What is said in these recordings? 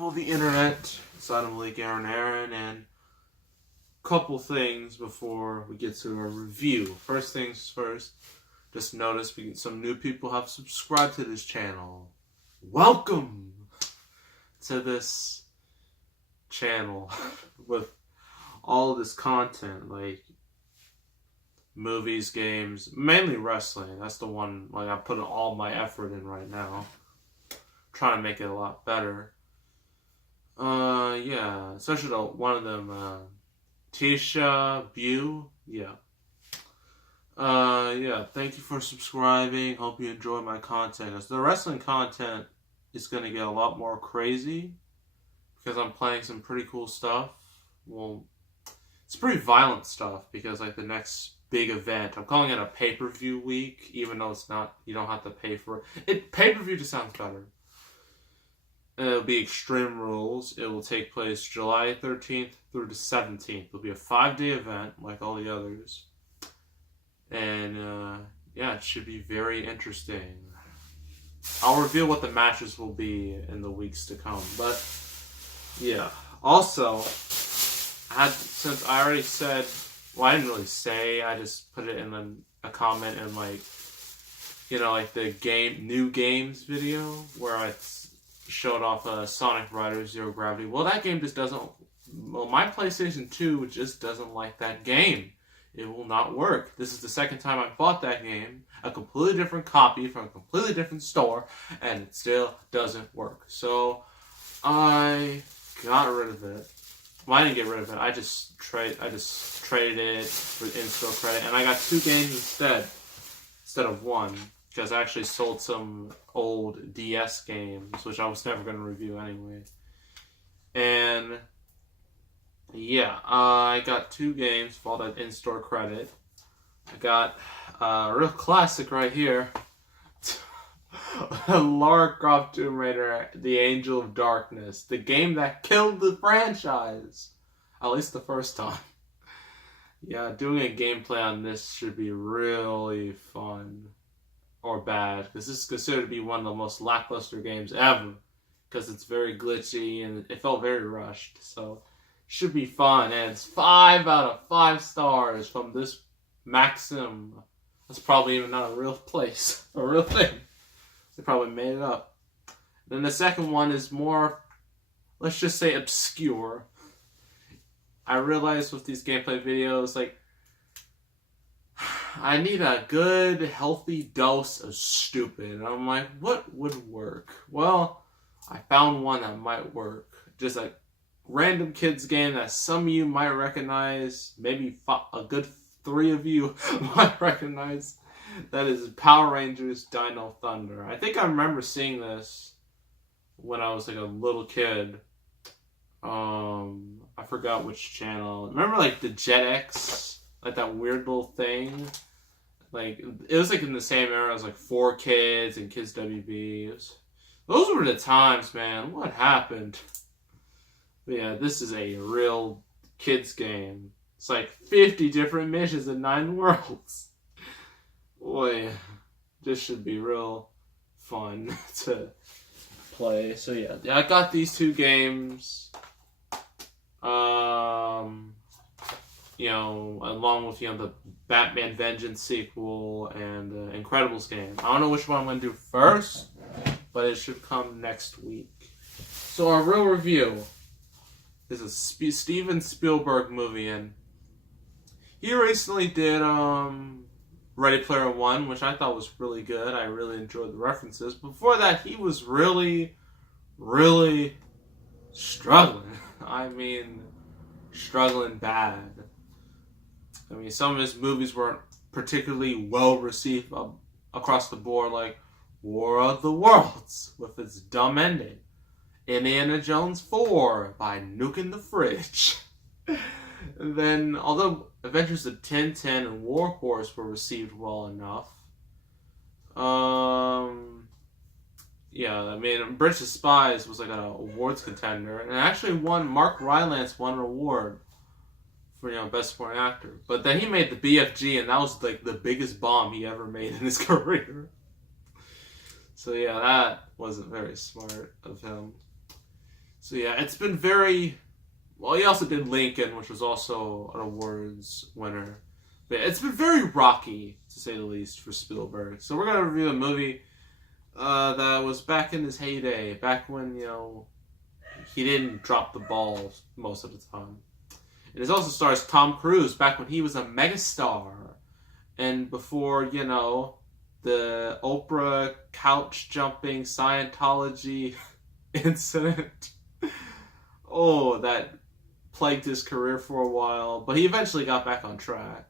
all the internet, Sodom Leak Aaron, and a couple things before we get to our review. First things first, just noticed some new people have subscribed to this channel. Welcome to this channel with all of this content, like movies, games, mainly wrestling. That's the one like I put all my effort in right now. Trying to make it a lot better. Yeah, especially one of them, Tisha Bew. Yeah. Yeah, thank you for subscribing. Hope you enjoy my content. As the wrestling content is going to get a lot more crazy because I'm playing some pretty cool stuff. Well, it's pretty violent stuff because like the next big event, I'm calling it a pay-per-view week, even though it's not, you don't have to pay for it. Pay-per-view just sounds better. It'll be Extreme Rules. It will take place July 13th through the 17th. It'll be a 5-day event like all the others. And, yeah, it should be very interesting. I'll reveal what the matches will be in the weeks to come. But, yeah. Also, since I already said, well, I didn't really say, I just put it in a comment in, like, you know, like the new games video where I showed off Sonic Riders Zero Gravity. Well, that game just doesn't... Well, my PlayStation 2 just doesn't like that game. It will not work. This is the second time I bought that game. A completely different copy from a completely different store. And it still doesn't work. So, I got rid of it. Well, I didn't get rid of it. I just traded it for in-store credit. And I got 2 games instead of 1. Because I actually sold some old DS games, which I was never going to review anyway. And, yeah, I got 2 games for all that in-store credit. I got a real classic right here. Lara Croft Tomb Raider, The Angel of Darkness. The game that killed the franchise. At least the first time. Yeah, doing a gameplay on this should be really fun. Or bad, because this is considered to be one of the most lackluster games ever, because it's very glitchy and it felt very rushed. So it should be fun, and it's 5 out of 5 stars from this Maxim. That's probably even not a real place, a real thing. They probably made it up. Then the second one is more, let's just say, obscure. I realized with these gameplay videos, like, I need a good, healthy dose of stupid. And I'm like, what would work? Well, I found one that might work. Just a random kids game that some of you might recognize. Maybe a good 3 of you might recognize. That is Power Rangers Dino Thunder. I think I remember seeing this when I was like a little kid. I forgot which channel. Remember like the Jetix? Like that weird little thing. Like, it was like in the same era as like 4Kids and Kids WB. Those were the times, man. What happened? But yeah, this is a real kids game. It's like 50 different missions and 9 worlds. Boy, this should be real fun to play. So yeah, I got these 2 games. You know, along with, you know, the Batman Vengeance sequel and the Incredibles game. I don't know which one I'm going to do first, but it should come next week. So our real review is a Steven Spielberg movie, and he recently did Ready Player One, which I thought was really good. I really enjoyed the references. Before that, he was really, really struggling. I mean, struggling bad. I mean, some of his movies weren't particularly well received across the board, like War of the Worlds with its dumb ending, Indiana Jones 4 by nuking the fridge. And then, although Adventures of Tintin and War Horse were received well enough, yeah, I mean, Bridge of Spies was like an awards contender, and actually won. Mark Rylance won an award for, you know, Best Supporting Actor. But then he made the BFG, and that was like the biggest bomb he ever made in his career. So yeah, that wasn't very smart of him. So yeah, it's been very. Well, he also did Lincoln, which was also an awards winner. But it's been very rocky, to say the least, for Spielberg. So we're gonna review a movie that was back in his heyday, back when he didn't drop the ball most of the time. And it also stars Tom Cruise back when he was a megastar, and before the Oprah couch jumping Scientology incident. Oh, that plagued his career for a while, but he eventually got back on track.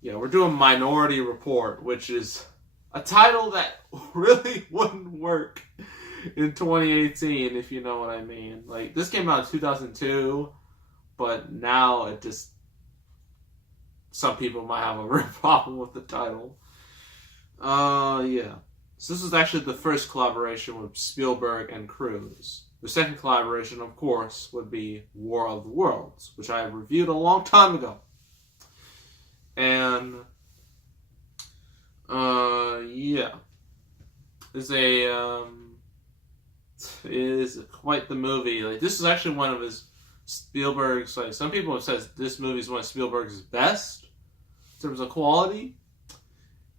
Yeah, we're doing Minority Report, which is a title that really wouldn't work in 2018, if you know what I mean. Like, this came out in 2002, but now it just... Some people might have a real problem with the title. Yeah. So this was actually the first collaboration with Spielberg and Cruise. The second collaboration, of course, would be War of the Worlds, which I reviewed a long time ago. And, yeah. It is quite the movie. Like, this is actually one of his Spielberg's, like, some people have said this movie is one of Spielberg's best in terms of quality.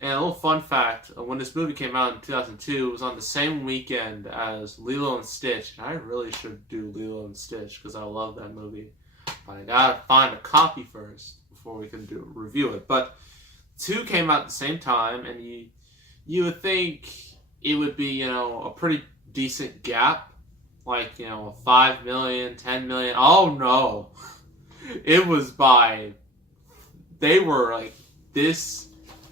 And a little fun fact, when this movie came out in 2002, it was on the same weekend as Lilo and Stitch. And I really should do Lilo and Stitch because I love that movie. But I gotta find a copy first before we can review it. But 2 came out at the same time, and you would think it would be, a pretty decent gap. Like, 5 million, 10 million. Oh no. It was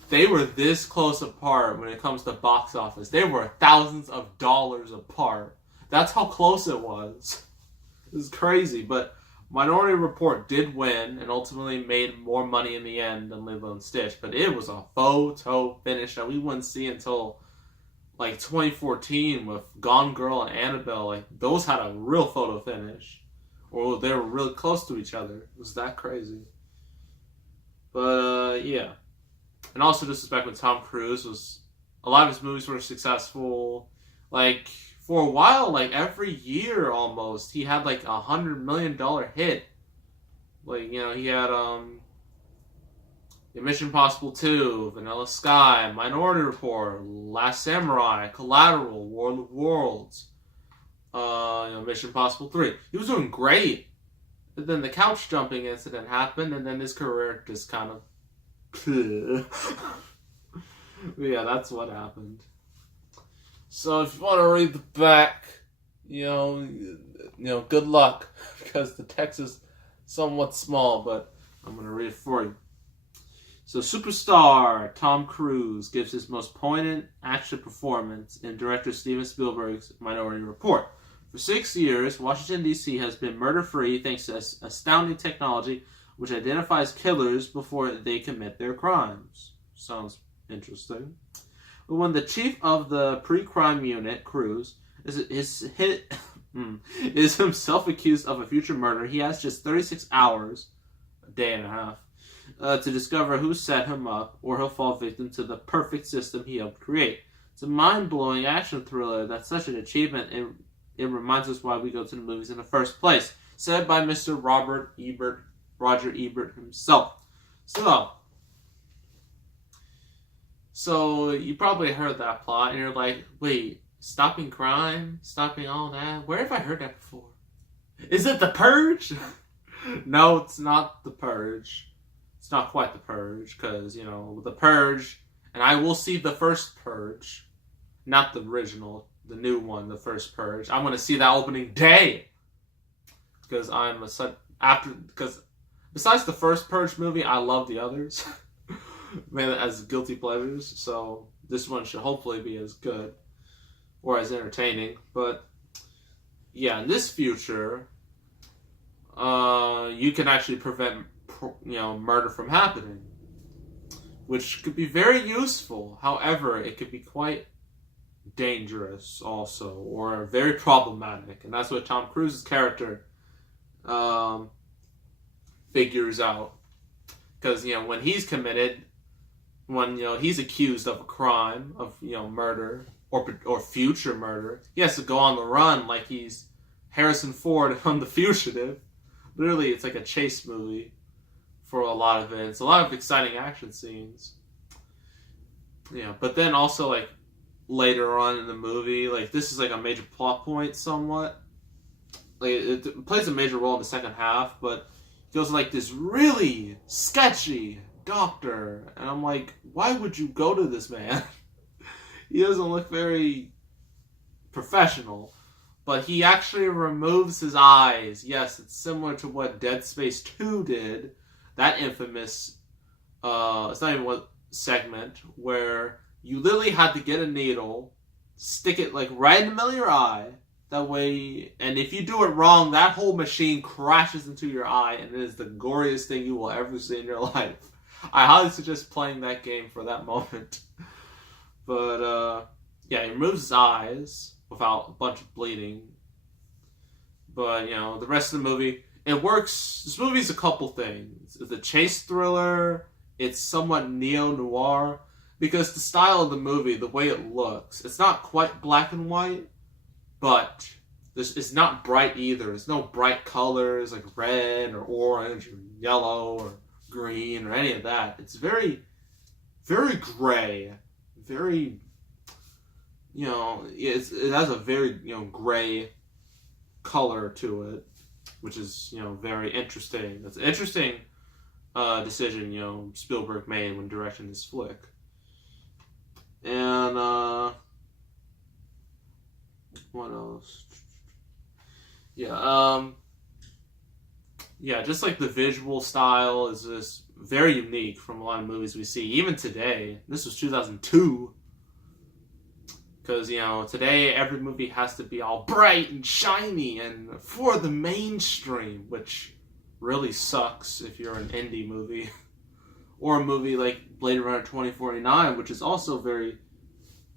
they were this close apart when it comes to box office. They were thousands of dollars apart. That's how close it was. It was crazy, but Minority Report did win and ultimately made more money in the end than Lilo and Stitch, but it was a photo finish that we wouldn't see until like 2014 with Gone Girl and Annabelle. Like, those had a real photo finish, or they were really close to each other. It was that crazy. But yeah. And also, this is back when Tom Cruise a lot of his movies were successful. Like, for a while, like, every year almost, he had, like, $100 million hit. Like, he had, Mission Impossible 2, Vanilla Sky, Minority Report, Last Samurai, Collateral, War of the Worlds, Mission Impossible 3. He was doing great. But then the couch jumping incident happened, and then his career just kind of... Yeah, that's what happened. So if you want to read the back, good luck, because the text is somewhat small, but I'm going to read it for you. So superstar Tom Cruise gives his most poignant action performance in director Steven Spielberg's Minority Report. For 6 years, Washington, D.C. has been murder-free thanks to astounding technology which identifies killers before they commit their crimes. Sounds interesting. But when the chief of the pre-crime unit, Cruise, is himself accused of a future murder, he has just 36 hours, a day and a half, to discover who set him up, or he'll fall victim to the perfect system he helped create. It's a mind-blowing action thriller that's such an achievement, and it reminds us why we go to the movies in the first place. Said by Mr. Roger Ebert himself. So you probably heard that plot, and you're like, wait, stopping crime? Stopping all that? Where have I heard that before? Is it The Purge? No, it's not The Purge. It's not quite The Purge, because, The Purge, and I will see the first Purge, not the original, the new one, the first Purge. I'm going to see that opening day, because besides the first Purge movie, I love the others. Man, as guilty pleasures. So this one should hopefully be as good or as entertaining. But yeah, in this future, you can actually prevent murder from happening, which could be very useful. However, it could be quite dangerous also, or very problematic, and that's what Tom Cruise's character figures out. Because when he's committed, when he's accused of a crime, of murder or future murder, he has to go on the run like he's Harrison Ford on The Fugitive. Literally, it's like a chase movie for a lot of it. It's a lot of exciting action scenes. Yeah, but then also like later on in the movie, like this is like a major plot point somewhat. Like it plays a major role in the second half, but it goes like this really sketchy doctor, and I'm like, why would you go to this man? He doesn't look very professional, but he actually removes his eyes. Yes, it's similar to what Dead Space 2 did. That infamous, it's not even what segment, where you literally had to get a needle, stick it like right in the middle of your eye, that way, and if you do it wrong, that whole machine crashes into your eye, and it is the goriest thing you will ever see in your life. I highly suggest playing that game for that moment. But, yeah, he removes his eyes without a bunch of bleeding. But, you know, the rest of the movie, it works. This movie's a couple things. It's a chase thriller. It's somewhat neo-noir. Because the style of the movie, the way it looks, it's not quite black and white, but it's not bright either. There's no bright colors like red or orange or yellow or green or any of that. It's very, very gray. Very, you know, it has a very, you know, gray color to it, which is, you know, very interesting. That's an interesting decision, you know, Spielberg made when directing this flick. And, what else? Yeah, just like the visual style is just very unique from a lot of movies we see, even today. This was 2002. Because, you know, today every movie has to be all bright and shiny and for the mainstream, which really sucks if you're an indie movie. Or a movie like Blade Runner 2049, which is also very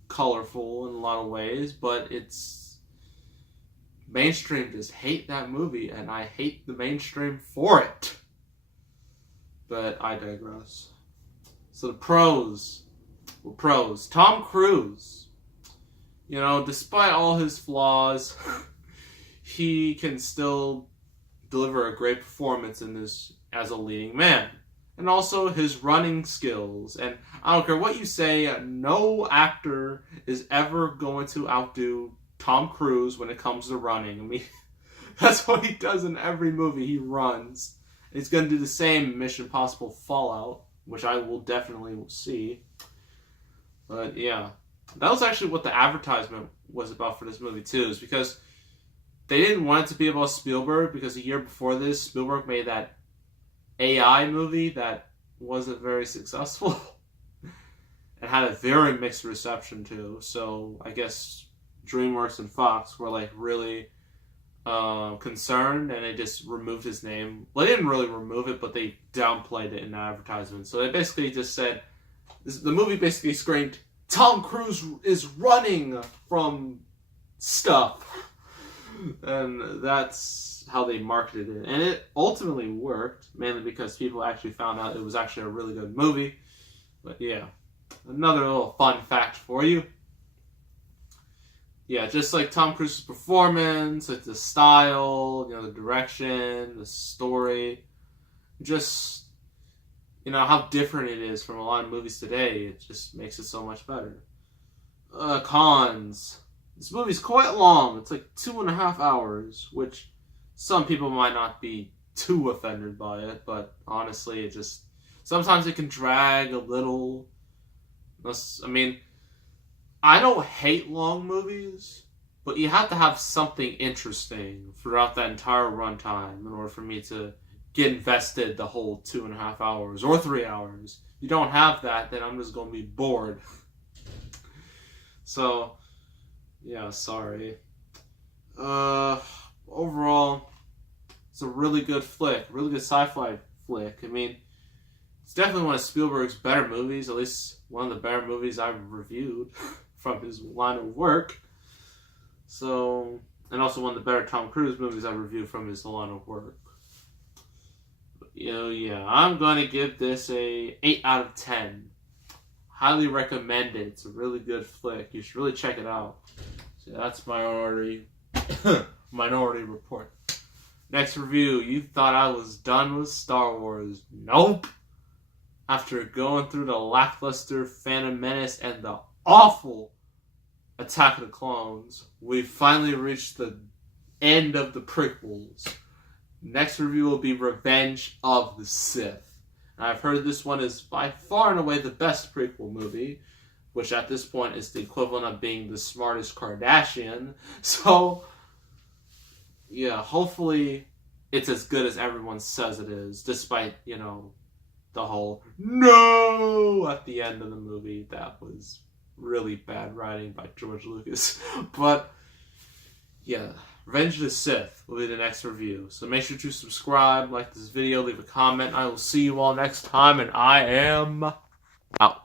colorful in a lot of ways, but it's mainstream just hate that movie, and I hate the mainstream for it. But I digress. So the pros. Well, pros. Tom Cruise. You know, despite all his flaws, he can still deliver a great performance in this as a leading man. And also his running skills. And I don't care what you say, no actor is ever going to outdo Tom Cruise when it comes to running. I mean, that's what he does in every movie. He runs. And he's going to do the same in Mission Impossible Fallout, which I will definitely see. But yeah, that was actually what the advertisement was about for this movie too, is because they didn't want it to be about Spielberg, because a year before this, Spielberg made that AI movie that wasn't very successful. It had a very mixed reception too. So I guess DreamWorks and Fox were like really concerned, and they just removed his name. Well, they didn't really remove it, but they downplayed it in the advertisement. So they basically just said, the movie basically screamed, Tom Cruise is running from stuff. And that's how they marketed it. And it ultimately worked, mainly because people actually found out it was actually a really good movie. But yeah, another little fun fact for you. Yeah, just like Tom Cruise's performance, like the style, you know, the direction, the story, just, you know, how different it is from a lot of movies today. It just makes it so much better. Cons. This movie's quite long. It's like 2.5 hours, which some people might not be too offended by it, but honestly, it just, sometimes it can drag a little. I mean, I don't hate long movies, but you have to have something interesting throughout that entire runtime in order for me to get invested the whole 2.5 hours or 3 hours. If you don't have that, then I'm just going to be bored. So, yeah, sorry. Overall, it's a really good flick, really good sci-fi flick. I mean, it's definitely one of Spielberg's better movies, at least one of the better movies I've reviewed from his line of work. So, and also one of the better Tom Cruise movies I've reviewed from his line of work. You know, yeah, I'm going to give this a 8 out of 10. Highly recommend it. It's a really good flick. You should really check it out. So that's my already Minority Report. Next review, you thought I was done with Star Wars. Nope. After going through the lackluster Phantom Menace and the awful Attack of the Clones, we finally reached the end of the prequels. Next review will be Revenge of the Sith. And I've heard this one is by far and away the best prequel movie, which at this point is the equivalent of being the smartest Kardashian. So, yeah, hopefully it's as good as everyone says it is, despite, the whole no at the end of the movie. That was really bad writing by George Lucas. But, yeah, Revenge of the Sith will be the next review. So make sure to subscribe, like this video, leave a comment. I will see you all next time, and I am out.